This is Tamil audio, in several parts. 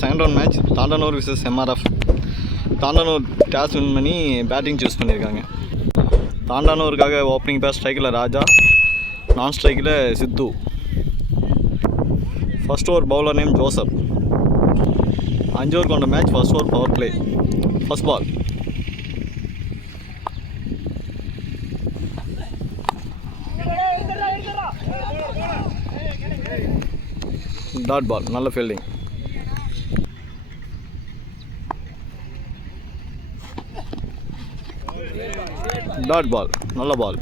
Second round match Thandanur versus MRF. Thandanur toss win பண்ணி பேட்டிங் சூஸ் பண்ணியிருக்காங்க. தாண்டனூருக்காக ஓப்பனிங் பேர் ஸ்ட்ரைக்கில் ராஜா, நான் ஸ்ட்ரைக்கில் Sidhu. First over bowler name Joseph. 5 over கொண்ட match. First over power play. First ball. Dot ball. நல்ல ஃபீல்டிங். Dot ball. நல்ல பால்.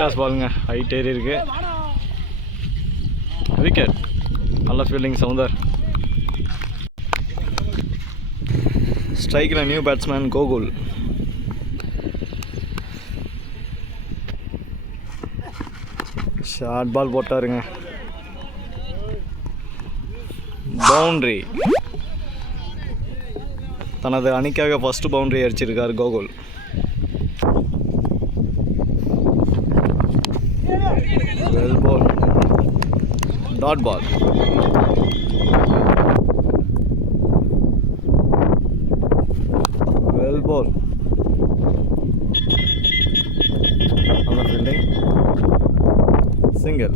டாஸ் பாலுங்க. ஹைட் ஏறி இருக்கு. விக்கெட். நல்ல ஃபீல்டிங் சவுந்தர். ஸ்ட்ரைக்கில் new batsman Gokul. Short ball போட்டாருங்க. பவுண்ட்ரி. தனது அணிக்காக ஃபர்ஸ்ட் பவுண்ட்ரி அடிச்சிருக்கார் Gokul. Well ball. Dot ball. Well ball. நல்ல fielding. Single.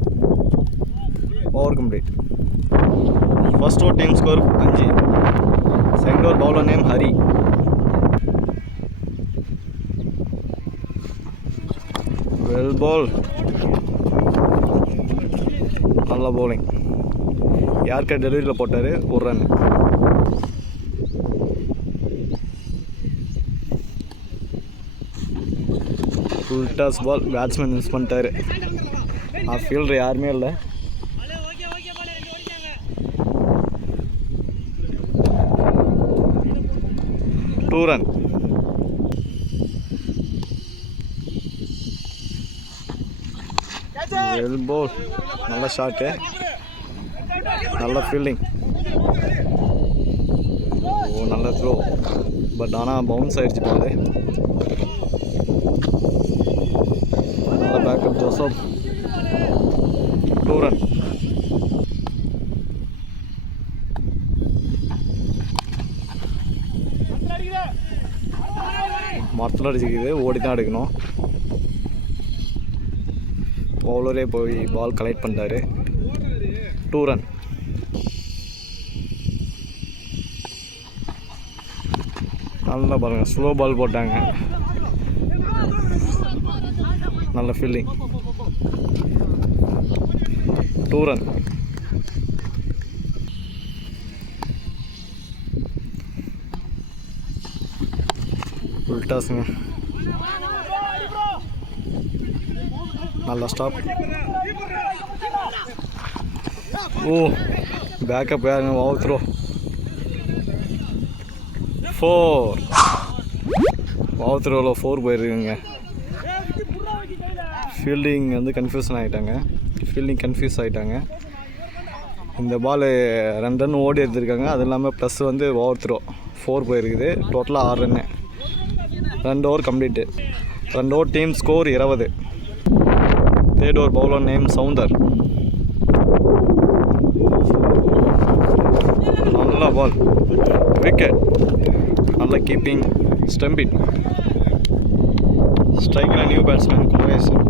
Over complete. First over team score 5. Second over bowler name Hari. Well ball. நல்ல பவுலிங். யார்கர் டெலிவரியில் போட்டார். ஒரு run. Full toss ball. Batsman miss பண்ணிட்டாரு. ஃபீல்டர் யாருமே இல்லை. Two run. Well ball. நல்ல ஷாட்டு. நல்ல ஃபீல்டிங். நல்ல த்ரோ. பட் ஆனால் பவுன்ஸ் ஆயிடுச்சு பால். நல்ல பேக்கப் ஜோசப். 2 ரன். மரத்தில் அடிச்சுக்குது. ஓடி தான் எடுக்கணும். பவுலரே போய் பால் கலெக்ட் பண்ணிட்டாரு. 2 ரன். நல்லா பாருங்க. ஸ்லோ பால் போட்டாங்க. நல்ல ஃபீல்டிங். 2 ரன். உல்டாஸுங்க. நல்ல ஸ்டாப். பேக்கப் யாருங்க. Over throw. 4. ஓவர் த்ரோவில் 4 போயிருக்குங்க. ஃபீல்டிங் வந்து கன்ஃபியூஸ் ஆகிட்டாங்க. இந்த பால் 2 ரன் ஓடி எடுத்திருக்காங்க. அது இல்லாமல் ப்ளஸ் வந்து ஓவர் த்ரோ 4 போயிருக்குது. டோட்டலாக 6 run. 2 over complete. 2 over team score 20. Third over bowler name Soundar. நல்ல பால். விக்கெட். நல்ல கீப்பிங். ஸ்டம்பிட். ஸ்ட்ரைக்கில் நியூ பேட்ஸ்மேன் குமரேசன்.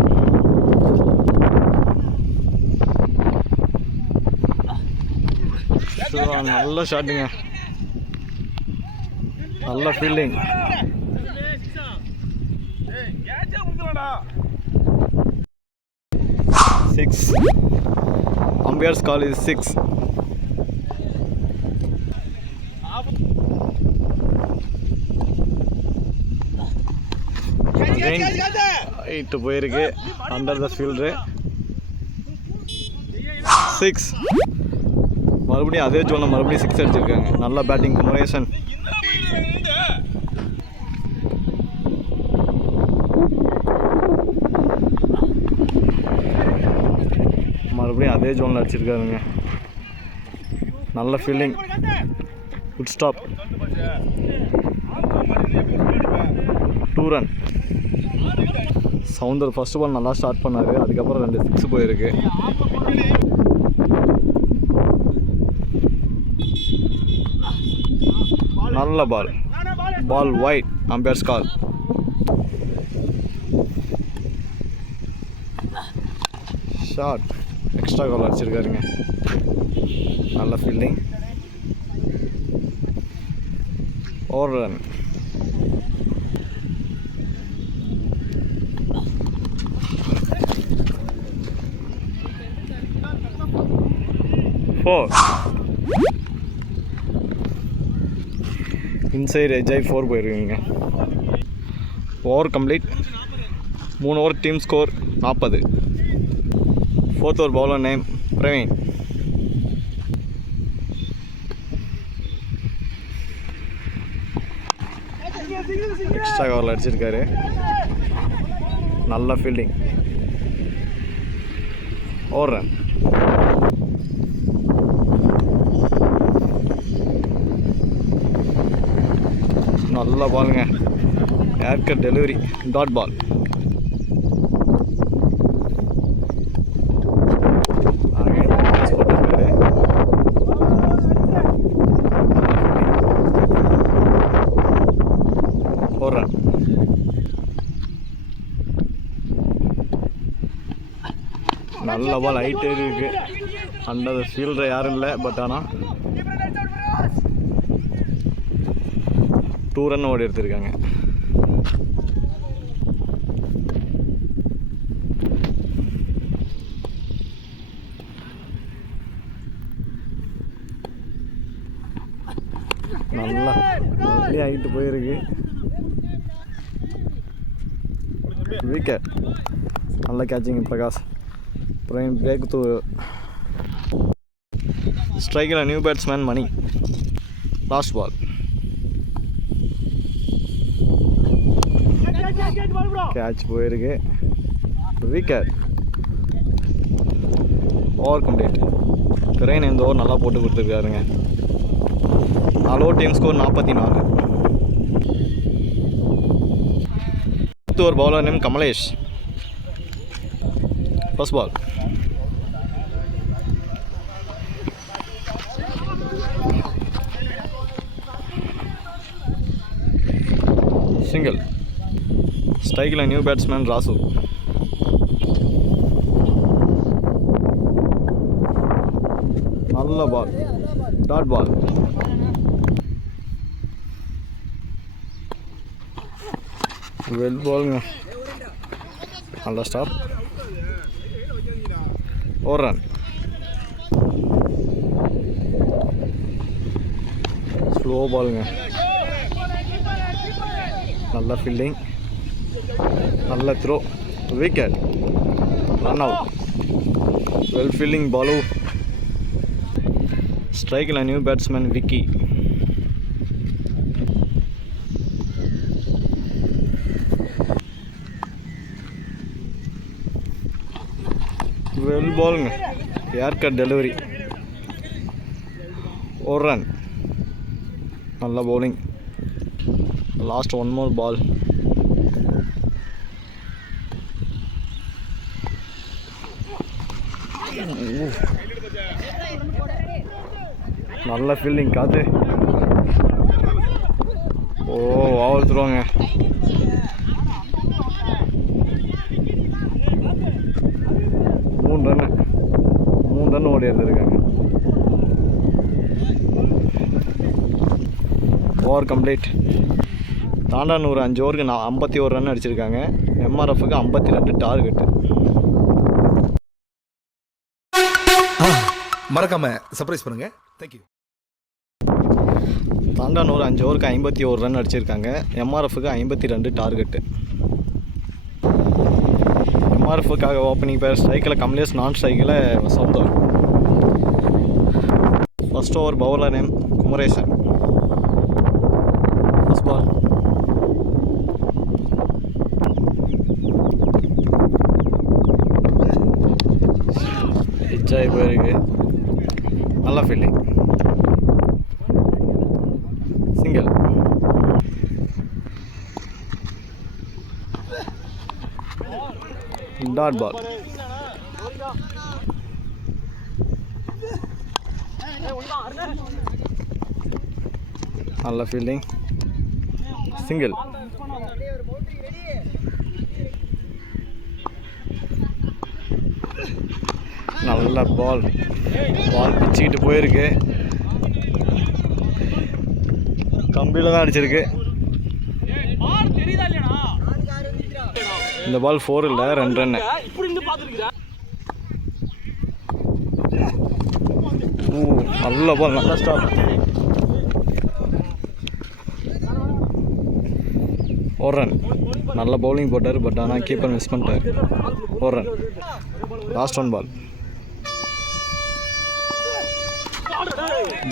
நல்ல ஷாட்டுங்க. நல்ல fielding. 6. Umpire's call is 6. Height போயிருக்கு. Under the fielder. 6. மறுபடியும் அதே ஜோனில் மறுபடியும் 6 அடிச்சிருக்காங்க. நல்ல பேட்டிங் குமரேசன். மறுபடியும் அதே ஜோனில் அடிச்சிருக்காருங்க. நல்ல fielding. Good stop. 2 run. Soundar first ball நல்லா ஸ்டார்ட் பண்ணார், அதுக்கப்புறம் 2 6 போயிருக்கு. நல்ல ball wide, umpire's call. Shot, extra கால் அடிச்சிருக்காருங்க. நல்ல ஃபீல்டிங், ஓவர் ரன். இன்சைட் எஜ்ஜாய் 4 போயிருக்குங்க. Over complete. 3 over, team score 40. 4th over bowler name Praveen. Extra கவரில் அடிச்சிருக்காரு. நல்ல ஃபீல்டிங், ஓவர் ரன். நல்ல பாலுங்க, yorker delivery, dot ball. Over run. நல்ல பால், ஹைட்டே இருக்கு. அந்த ஃபீல்டர் யாரும் இல்லை, பட் ஆனால் 2 ரன் ஓடி எடுத்திருக்காங்க. நல்லா ஹைட்டு போயிருக்கு. விக்கெட். நல்ல கேட்சிங் பிரகாஷ். Breakthrough. ஸ்ட்ரைக்கில் new batsman Mani. Last ball. Catch போயிருக்கு. விக்கெட். Over complete. திரையன் இந்த ஓவர் நல்லா போட்டு கொடுத்துருக்காருங்க. 4 over, team score 44. 5th over bowler name Kamalesh. First ball. Single. ஸ்ட்ரைக்கில் நியூ பேட்ஸ்மேன் ராசு. நல்ல பால், டாட் பால். வெல் பாலுங்க, நல்ல ஸ்டாப், ஓவர் ரன். ஸ்லோ பாலுங்க, நல்ல ஃபீல்டிங், நல்ல throw, wicket, run out. Well fielding Balu. ஸ்ட்ரைக்கில் நியூ பேட்ஸ்மேன் விக்கி. வெல் பாலுங்க, ஏர்கட் டெலிவரி, ஓவர் ரன். நல்ல பவுலிங். Last 1 more ball. நல்ல ஃபீல்டிங் காத்து. வாழ்த்துருவாங்க. மூணு ரன் ஓடி எடுத்துருக்காங்க. Over complete. தாண்டானூர் 5 ஓவருக்கு 51 ரன் அடிச்சிருக்காங்க. எம்ஆர்எஃப்க்கு 52 டார்கெட்டு. மறக்காம சர்ப்ரைஸ் பண்ணுங்க. தேங்க்யூ. தாண்டானூர் 5 ஓவருக்கு 51 ரன் அடிச்சிருக்காங்க. எம்ஆர்எஃப்க்கு 52 டார்கெட்டு. எம்ஆர்எஃப்க்காக ஓப்பனிங் பேர் ஸ்ட்ரைக்கில் கமலேஷ், நான் ஸ்ட்ரைக்கில் Soundar. First over bowler name Kumaresan. First ball. பிச்சாகி போயிருக்கு. நல்ல ஃபீல்டிங். சிங்கிள். Dot ball. நல்ல ஃபீல்டிங். சிங்கிள். நல்ல பால் பிச்சுக்கிட்டு போயிருக்கு. கம்பியில் தான் அடிச்சிருக்கு. இந்த பால் 4 இல்லை, 2 ரன்னு. நல்ல பால், நல்ல ஸ்டாப். ஒரு ரன். நல்ல பவுலிங் போட்டார், பட் ஆனால் கீப்பர் மிஸ் பண்ணிட்டார். ஒரு run. Last one ball.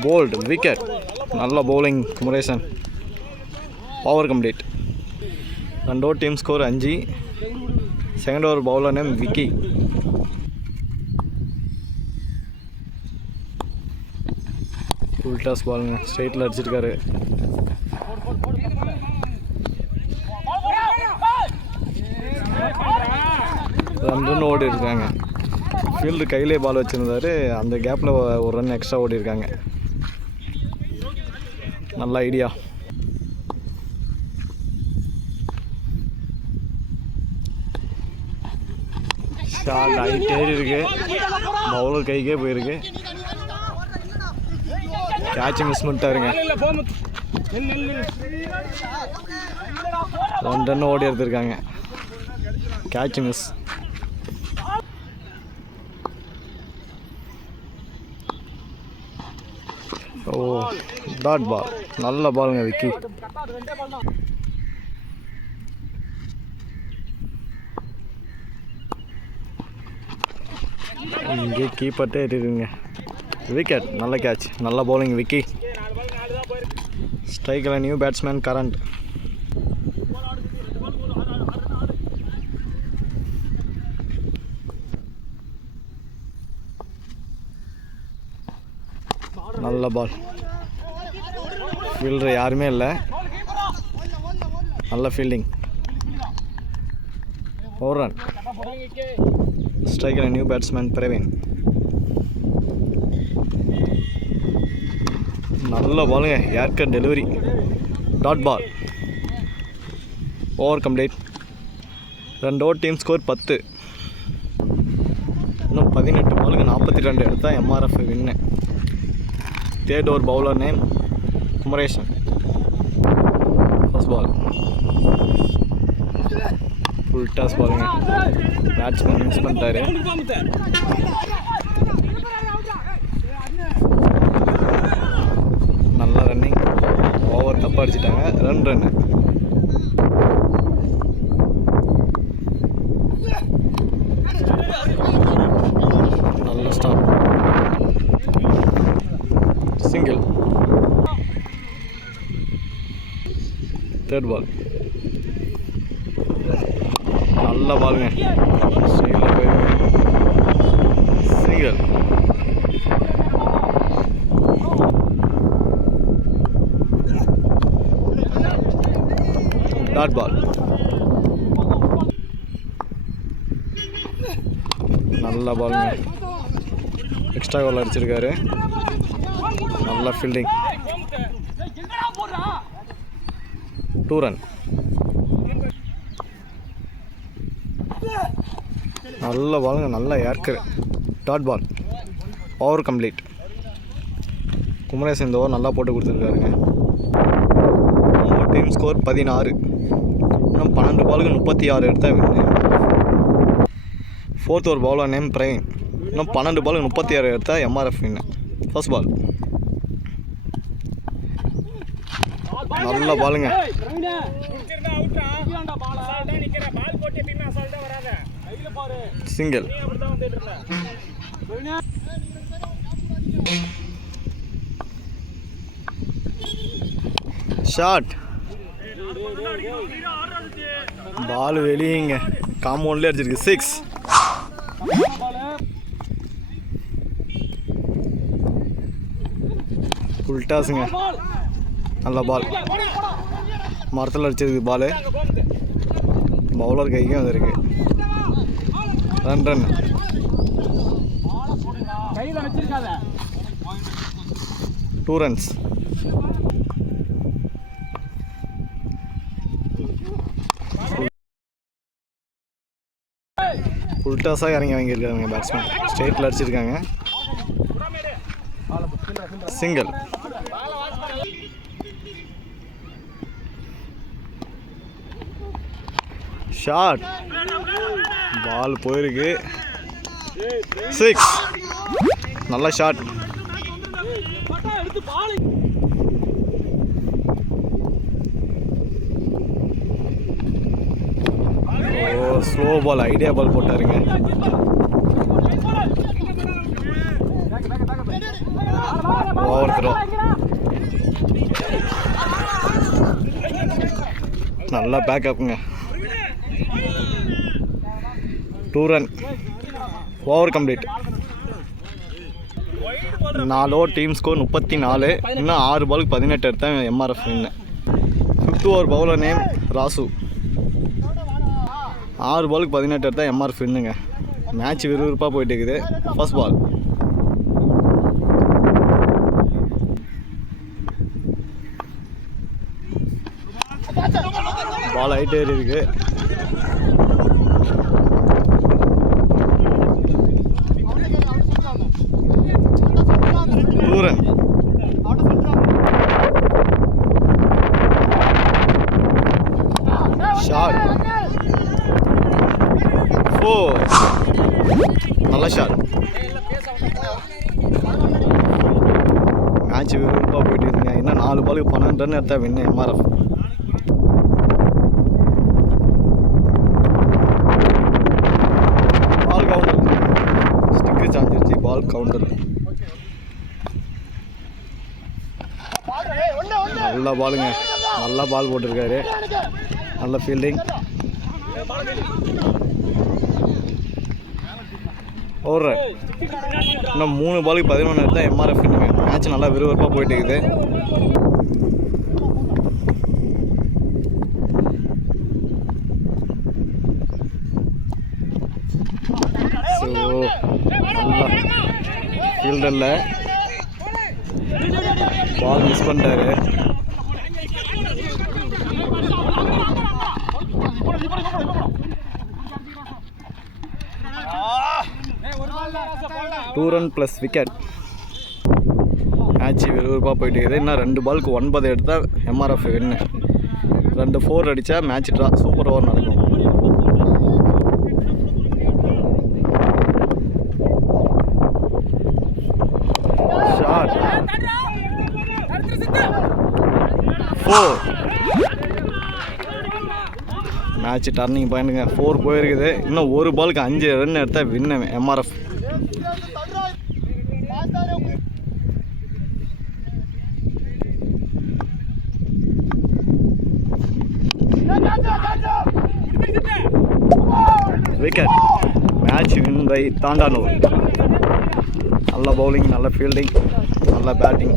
Bowled wicket. நல்ல bowling Kumaresan. Over complete. 2 over team score 5. Second over bowler name Vicky. Full toss பாலுங்க, ஸ்ட்ரைட்டில் அடிச்சிருக்காரு. ரன் ஓடி இருக்காங்க. ஃபீல்டு கையிலே பால் வச்சுருந்தாரு, அந்த கேப்பில் ஒரு ரன் எக்ஸ்ட்ரா ஓடி இருக்காங்க. நல்ல ஐடியா. ஷாட் ஆகிட்டே இருக்கு. பவுலர் கைக்கே போயிருக்கு. Catch miss பண்ணிட்டாருங்க. 2 ரன் ஓடி எடுத்திருக்காங்க. Catch miss. Oh, dot ball. நல்ல பாலுங்க விக்கி. இங்கே கீப்பர்ட்டே இருக்குங்க. விக்கெட். நல்ல கேட்ச். நல்ல பவுலிங் விக்கி. ஸ்ட்ரைக்கில் நியூ பேட்ஸ்மேன் கரண்ட். நல்ல பால். ஃபீல்டர் யாருமே இல்லை. நல்ல ஃபீல்டிங். ஒரு ரன். ஸ்ட்ரைக்கில் நியூ பேட்ஸ்மேன் பிரவீன். நல்ல பாலுங்க. Yorker delivery. Dot ball. Over complete. 2 over team score 10. இன்னும் 18 பாலுக்கு 42 எடுத்தா MRF win. Third over bowler name Kumaresan. First ball. Full toss பாலுங்க. பேட்ஸ்மேன் மிஸ் பண்ணிட்டாரு. நல்ல ரன்னிங். ஓவர் தப்பாக அடிச்சிட்டாங்க. 2 ரன்னு. நல்ல ஸ்டாப். சிங்கிள். தேர்ட் பால். நல்ல பாலுங்க. ஸ்ட்ரைட்டில் போயிருக்கு. சிங்கிள். Dot ball. நல்ல பாலுங்க. எக்ஸ்ட்ரா கோல் அடிச்சிருக்காரு. நல்ல ஃபீல்டிங். 2 ரன். நல்ல பாலுங்க. நல்ல yorker. Dot ball. Over complete. Kumaresan இந்த ஓவர் நல்லா போட்டு கொடுத்துருக்காருங்க. Team score 16. இன்னும் 12 பாலுக்கு 36 எடுத்தா win. Fourth over bowler name Praveen. இன்னும் 12 பாலுக்கு 36 எடுத்தா எம்ஆர்எஃப் வின்னு. First ball. நல்ல பாலுங்க. சிங்கிள். ஷாட். பால் வெளியேங்க. காம்பவுண்ட்லேயே அடிச்சிருக்கு. 6. ஃபுல் டாஸுங்க. நல்ல பால். மரத்தில் அடிச்சிருக்கு பால். பவுலர் கைக்கும் வந்திருக்கு. ரன். கையில வச்சிருக்காத. 2 runs. ஃபுல் டாஸாக இறங்கி வாங்கியிருக்காங்க பேட்ஸ்மேன். ஸ்ட்ரெயிட்டில் அடிச்சிருக்காங்க. சிங்கிள். ஷாட். பால் போயிருக்கு. 6. நல்ல shot. Slow ball, idea ball போட்டாருங்க. Over throw. நல்லா பேக்கப்புங்க. 2 run. Over complete. 4 over team score 34. இன்னும் 6 பாலுக்கு 18 எடுத்தேன் MRF win. 5th over bowler name Rasu. 6 பாலுக்கு 18 எடுத்தால் எம்ஆர்எஃப் வின்னுங்க. மேட்ச் விறுவிறுப்பாக போயிட்டு இருக்குது. First ball. பால் ஹைட்டே இருக்கு. ரன். ஷாட். 4. நல்ல ஷாட். மேட்ச் விறுவிறுப்பாக போயிட்டு இருக்குங்க. இன்னும் 4 பாலுக்கு 12 ரன் எடுத்தா வின்னு எம்ஆர்எஃப். பால் கவுண்டர். ஸ்டிக்கு சாஞ்சிருச்சு. பால் கவுண்டர். நல்ல பாலுங்க. நல்லா பால் போட்டிருக்காரு. நல்ல ஃபீல்டிங். ஓவர். இன்னும் 3 பாலுக்கு 11 எடுத்தால் எம்ஆர்எஃப் வின்னுங்க. மேட்ச் நல்லா விறுவிறுப்பாக போயிட்டு இருக்குது. ஸோ நல்லா ஃபீல்டரில் பால் மிஸ் பண்ணிட்டாரு. Two run plus wicket. Match விறுவிறுப்பாக போயிட்டு இருக்குது. இன்னும் 2 பாலுக்கு 9 எடுத்தால் எம்ஆர்எஃப் வின்னு. 2 4 அடித்தா மேட்ச் ட்ரா. சூப்பர் ஓவர் நடக்கும். ஷாட். 4. மேட்ச் டர்னிங் பாயிண்ட்டுங்க. 4 போயிருக்குது. இன்னும் 1 பாலுக்கு 5 ரன் எடுத்தால் win MRF. Wicket. Match win by Thandanur. நல்ல பவுலிங், நல்ல ஃபீல்டிங், நல்ல பேட்டிங்.